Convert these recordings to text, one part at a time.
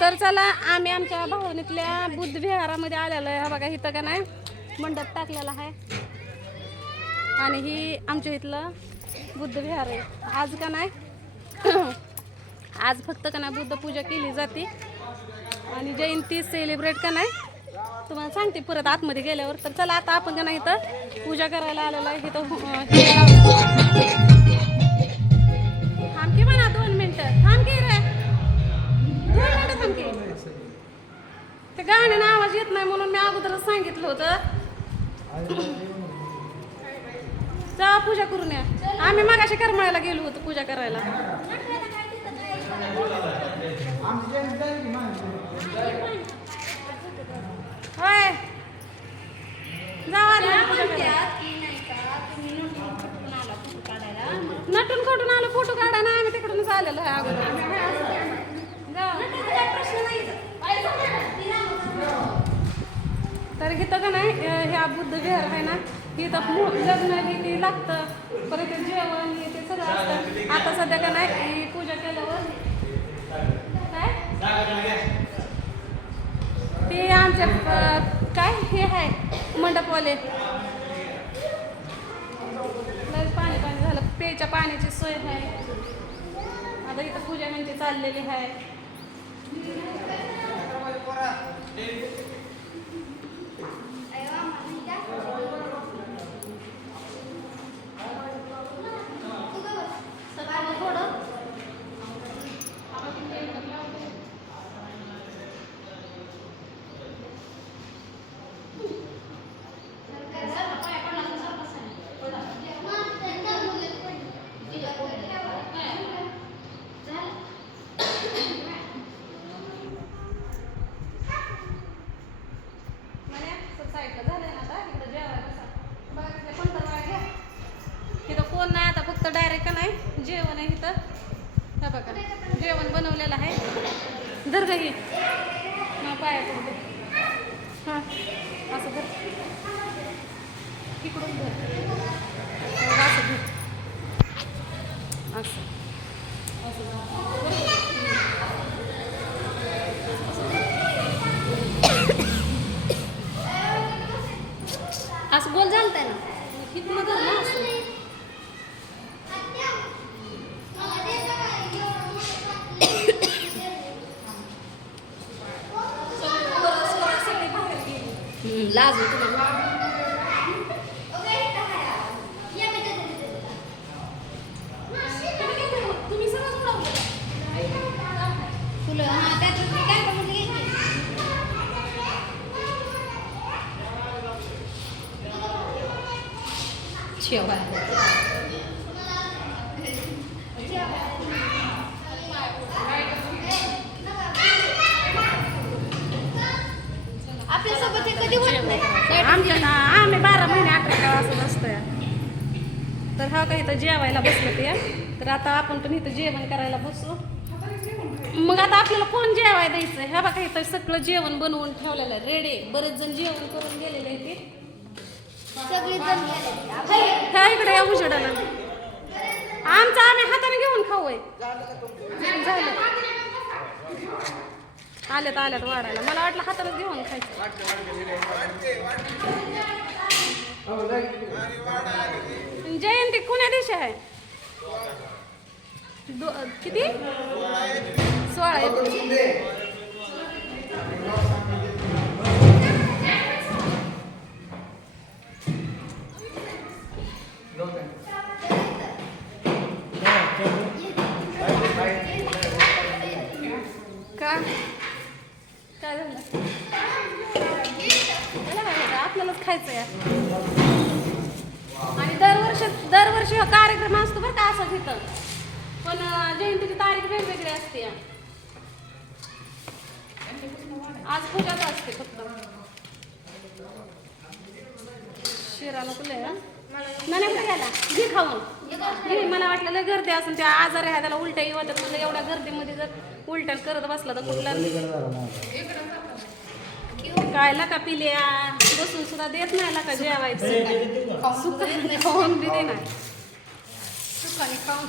तर चला आम्ही आमच्या भावनीतल्या बुद्ध विहारामध्ये आलेलो आहे. हा बघा इथं का नाही मंडप टाकलेला आहे. आणि ही आमच्या इथलं बुद्ध विहार आहे. आज का नाही आज फक्त का नाही बुद्ध पूजा केली जाते. आणि जयंती सेलिब्रेट का नाही तुम्हाला सांगते परत आतमध्ये गेल्यावर. तर चला आता आपण का नाही इथं पूजा करायला आलेलो आहे. इथं दोन ते गाण्यानं आवाज येत नाही म्हणून मी अगोदरच सांगितलं होतं. जा पूजा करून या. आम्ही मागाशी करमाळ्याला गेलो होतो पूजा करायला. होय. नटून खटून आलो फोटो काढा ना आम्ही तिकडूनच आलेलो आहे अगोदर. तर इथं का नाही ह्या बुद्ध विहार आहे ना इथं लग्न हे ते लागतं परत ते जेवण हे ते सगळं असतं. आता सध्या का नाही पूजा केल्यावर काय? ते आमच्या काय हे आहे मंडपवाले. पाणी पाणी झालं प्यायच्या पाण्याची सोय आहे. आता इथं पूजा म्हणजे चाललेली आहे. Thank you. धर का घे पाया हां असं धर. इकडून धर. असं असं धर. असं. असं धर. असं गोल झालतंय ना? इथनं धर ना असं लाज होती. ना तुम्ही सगळं सोडवलं फुलं हा त्यात मी काय करून घ्यायची शेवा आपल्यासोबत हे कधी होत नाही आमच्या ना आम्ही बारा महिने अकरा काळ असं असतोय तर हा काही इथं जेवायला बसलं ते. तर आता आपण पण इथं जेवण करायला बसू. मग आता आपल्याला कोण जेवाय द्यायचं? ह्या बघा इथं सगळं जेवण बनवून ठेवलेलं आहे. रेडे बरेच जण जेवण करून गेलेले आहे ते. ह्या इकडे या उजेडाला. आमचं आम्ही हाताने घेऊन खाऊ आहे. झालं. आल्यात आल्यात वाढायला. मला वाटलं हातानेच घेऊन खायचं. जयंती कोण्या दिवशी आहे? दो- किती? सोळा एप्रिल. का? काय झालं काय आपल्यालाच खायचं या आणि दरवर्षी दरवर्षी हा कार्यक्रम असतो बरं का असं तिथं पण जयंतीची तारीख वेगवेगळी असते आज पूजाच असते फक्त शिराला नको नाही कुठे गेला घे खाऊन मला वाटलं लय गर्दी असून त्या आजार आहे. त्याला उलट्या येऊ म्हणलं एवढ्या गर्दीमध्ये जर उलट्या करत बसला तर कुठला काय लका पिल्या? बसून सुद्धा देत नाही लका जेवायचं? सुख खाऊन बी दे नाही सुखाने खाऊन.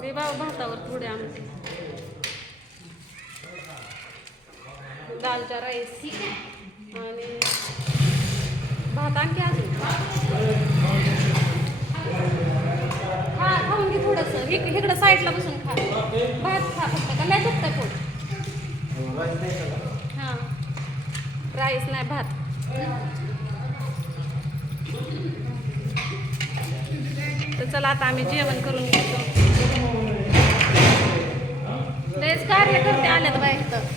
दे बाबा भातावर थोडे आमचे दालचा राईस. आणि भात आणखी अजून खा खाऊन घे थोडंसं इक इकडं साईडला बसून खा. भात खा फक्त का? नाही फक्त पोट. हां. राईस नाही भात. तर चला आता आम्ही जेवण करून घेतो. तेच कार्य करते आल्यात बाहेर तर.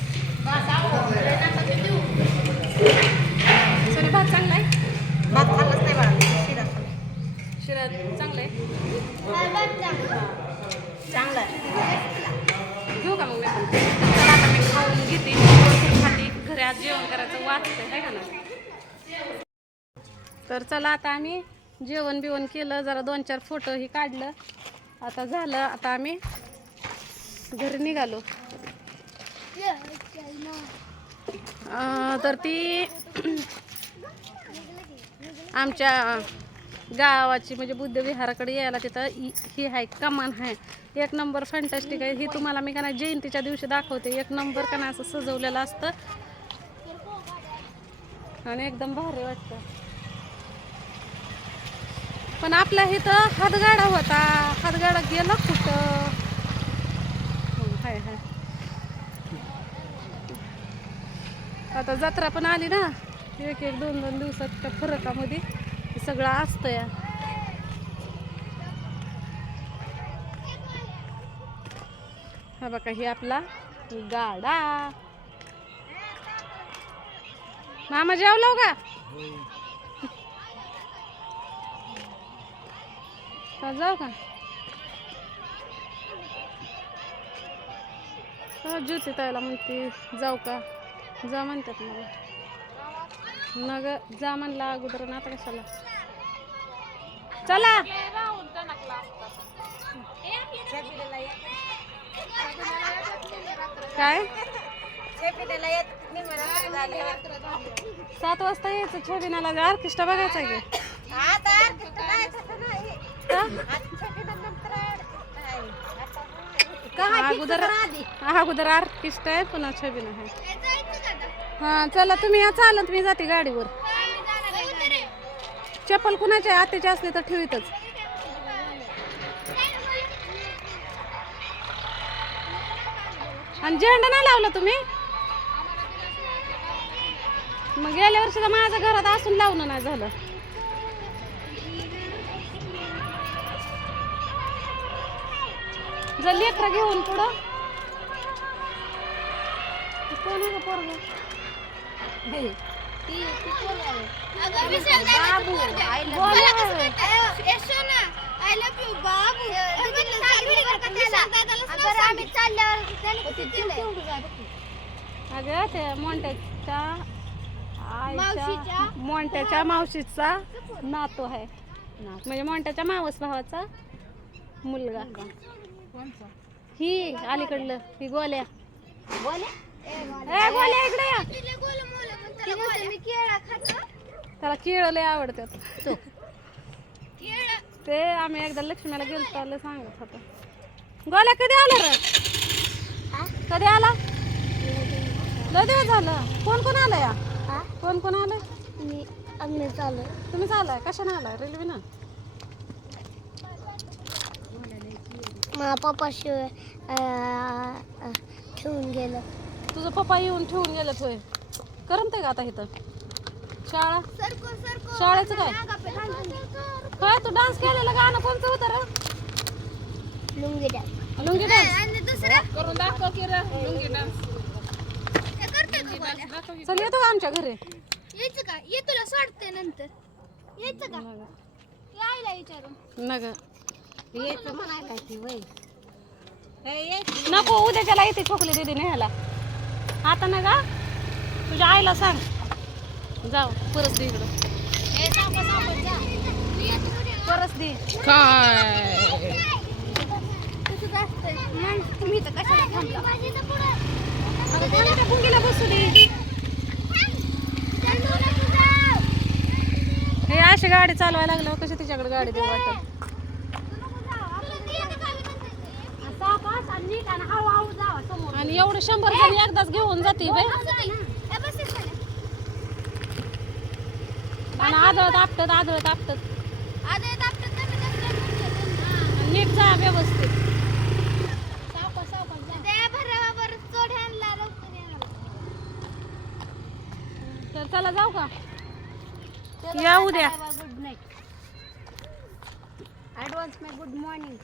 आज जेवण करायचं वाचतंय आहे का ना तर चला आता आम्ही जेवण बिवण केलं जरा दोन चार फोटो ही काढलं. आता झालं आता आम्ही घरी निघालो. तर ती आमच्या गावाची म्हणजे बुद्धविहाराकडे यायला तिथं ही आहे कमान आहे एक नंबर फॅन्टॅस्टिक आहे. ही तुम्हाला मी का नाही जयंतीच्या दिवशी दाखवते. एक नंबर का असं सजवलेलं असतं. आणि एकदम भारी वाटतं. पण आपल्या इथं हातगाडा होता. हातगाडा गेला कुठं? हाय हाय. आता जत्रा पण आली ना. एक एक दोन दोन दिवसात त्या फरकामध्ये सगळं असतं या हा बघा ही आपला गाडा. मामा जेवलो का? जाऊ का? ज्योती ताईला म्हणते जाऊ का? जा म्हणतात मला न जा म्हणला अगोदर ना आता कशाला? चला! काय? सात वाजता यायचं छबिनाला ऑर्केस्ट्रा बघायचा आहे का? अगोदर अगोदर ऑर्केस्ट्रा आहे पुन्हा छबिना आहे हा चला तुम्ही या चालत मी जाते गाडीवर. चप्पल कुणाच्या आत्याची असली तर ठेवीतच. आणि झेंडा नाही लावला तुम्ही? मग गेल्या वर्षी तर माझ्या घरात असून लावणं नाही झालं. जर लेकरं घेऊन पुढं. ते कोण आहे का पोरगं? बाबू. अगं मोंट्याच्या मावशीच्या? आईच्या मोंट्याच्या मावशीचा नातू आहे. म्हणजे मोंट्याच्या मावस भावाचा मुलगा. ही अलीकडलं ही गोल्या. गोल्या? इकडे या. त्याला केळं लय आवडतात. ते आम्ही एकदा लक्ष्मीला गेलो त्याला सांगत होतो. गोल्या कधी आला रे? कधी आला? लय दिवस झालं. कोण कोण आलं या? कोण कोण आलं? आम्ही चालू तुम्हीच आलाय कशाने आलाय रेल्वेनं? माझा पप्पा शिवाय ठेवून गेलं. तुझं पप्पा येऊन ठेवून गेलं होय. करमते का आता इथं? शाळा? शाळेचं काय? काय तू डान्स केलेलं गाणं कोणतं होतं रे? लुंगी लुंगी डान्स? आणि दुसरं? करून दाखव की रे लुंगी डान्स? चल येतो का आमच्या घरी? यायचं का? ये तुला सोडते नंतर. यायचं का? ये आईला विचारून. नग. यायचं म्हणायला ती वय. नको उद्याच्याला येते छोकली दीदी न्यायला. आता ना का तुझ्या आईला सांग. जाऊ परत दे इकडं. परत दे. तुम्ही तर कशाला थांबला अगं कोणाच्या पुंगीला बसू दे कशी गाडी चालवायला लागल्यावर कशी तिच्याकडे गाडी देऊ वाटत? आणि आणि एवढं शंभर जण एकदाच घेऊन जाते बाई. आणि आदळत आपटत आदळत आपटत. नीट जा व्यवस्थित. तर चला जाऊ का? या उद्या good night advance my good morning